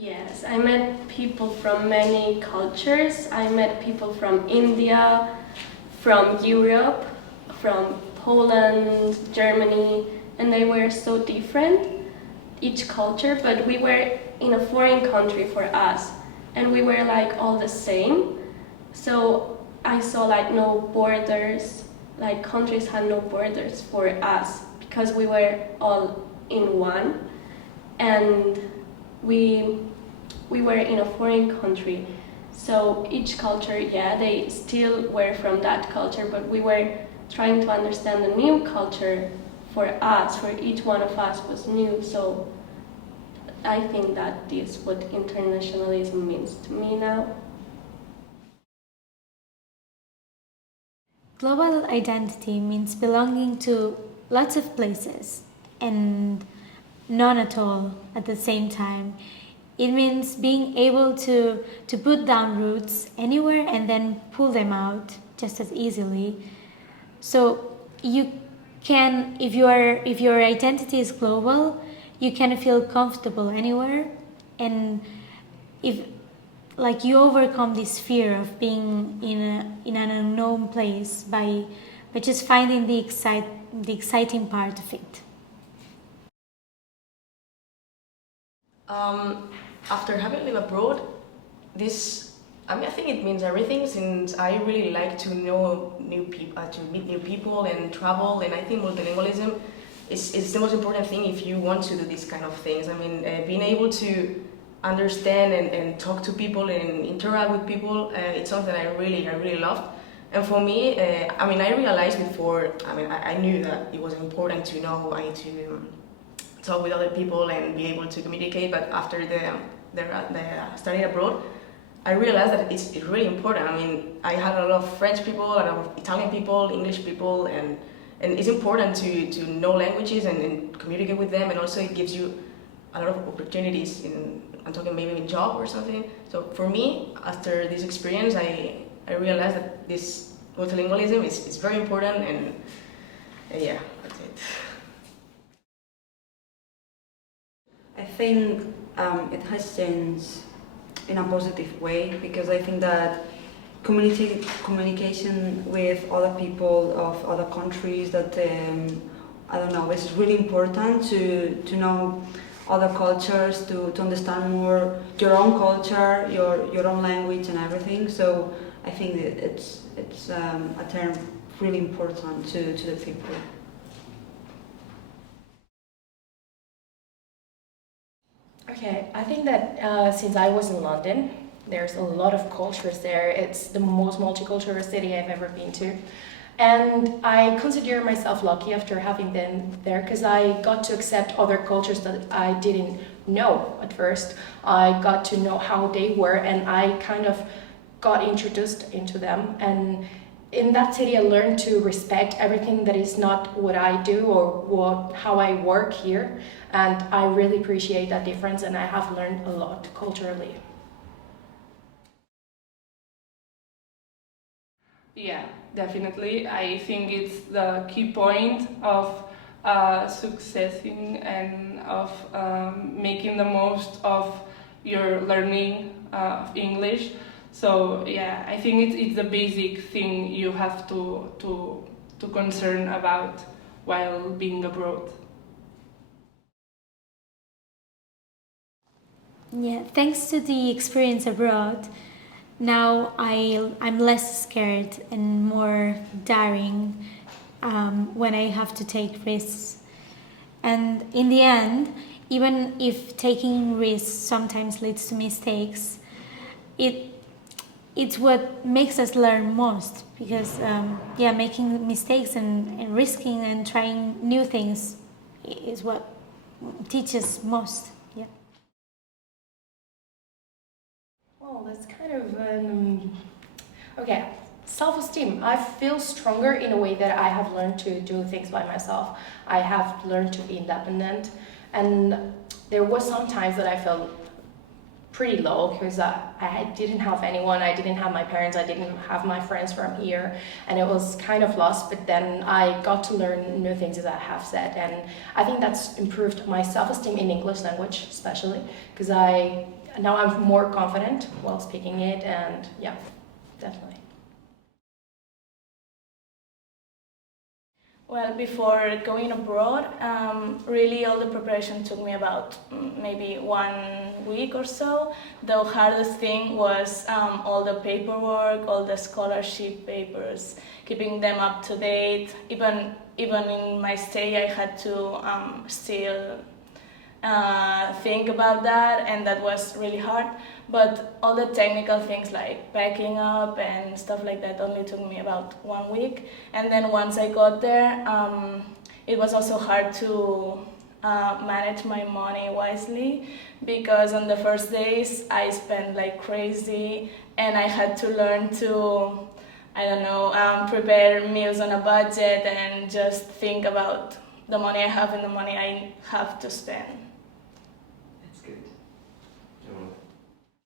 Yes, I met people from many cultures. I met people from India, from Europe, from Poland, Germany, and they were so different, each culture, but we were in a foreign country for us, and we were like all the same. So I saw like no borders, like countries had no borders for us because we were all in one, and we were in a foreign country. So each culture, yeah, they still were from that culture, but we were trying to understand the new culture for us, for each one of us was new. So I think that is what internationalism means to me now. Global identity means belonging to lots of places and none at all at the same time. It means being able to put down roots anywhere and then pull them out just as easily. So you can, if your identity is global, you can feel comfortable anywhere, and if like you overcome this fear of being in an unknown place by just finding the exciting part of it. After having lived abroad, I think it means everything, since I really like to know new people, to meet new people and travel, and I think multilingualism is the most important thing if you want to do these kind of things. I mean, being able to understand and talk to people and interact with people, it's something I really loved. And for me, I realized before, I knew that it was important to know how to talk with other people and be able to communicate, but after the study abroad, I realized that it's really important. I mean, I had a lot of French people, a lot of Italian people, English people, and it's important to know languages and communicate with them, and also it gives you a lot of opportunities I'm talking maybe in job or something. So for me, after this experience, I realized that this multilingualism is very important, and yeah, that's it. I think it has changed in a positive way, because I think that communication with other people of other countries, that I don't know, it's really important to know other cultures, to understand more your own culture, your own language and everything. So I think that it's a term really important to the people. Okay, I think that since I was in London, there's a lot of cultures there. It's the most multicultural city I've ever been to. And I consider myself lucky after having been there, because I got to accept other cultures that I didn't know at first. I got to know how they were, and I kind of got introduced into them. And in that city, I learned to respect everything that is not what I do or how I work here. And I really appreciate that difference, and I have learned a lot culturally. Yeah, definitely. I think it's the key point of successing and of making the most of your learning of English. So yeah, I think it's the basic thing you have to concern about while being abroad. Yeah, thanks to the experience abroad, now I'm less scared and more daring when I have to take risks. And in the end, even if taking risks sometimes leads to mistakes, it's what makes us learn most, because making mistakes and risking and trying new things is what teaches most. Yeah. Well, that's kind of okay. Self-esteem. I feel stronger in a way that I have learned to do things by myself. I have learned to be independent, and there was some times that I felt pretty low, because I didn't have anyone. I didn't have my parents. I didn't have my friends from here, and it was kind of lost. But then I got to learn new things, as I have said, and I think that's improved my self-esteem in English language, especially because I now I'm more confident while speaking it, and yeah, definitely. Well, before going abroad, really all the preparation took me about maybe 1 week or so. The hardest thing was all the paperwork, all the scholarship papers, keeping them up to date. Even in my stay, I had to still think about that, and that was really hard. But all the technical things like packing up and stuff like that only took me about 1 week. And then once I got there, it was also hard to manage my money wisely, because on the first days I spent like crazy, and I had to learn to, I don't know, prepare meals on a budget and just think about the money I have and the money I have to spend.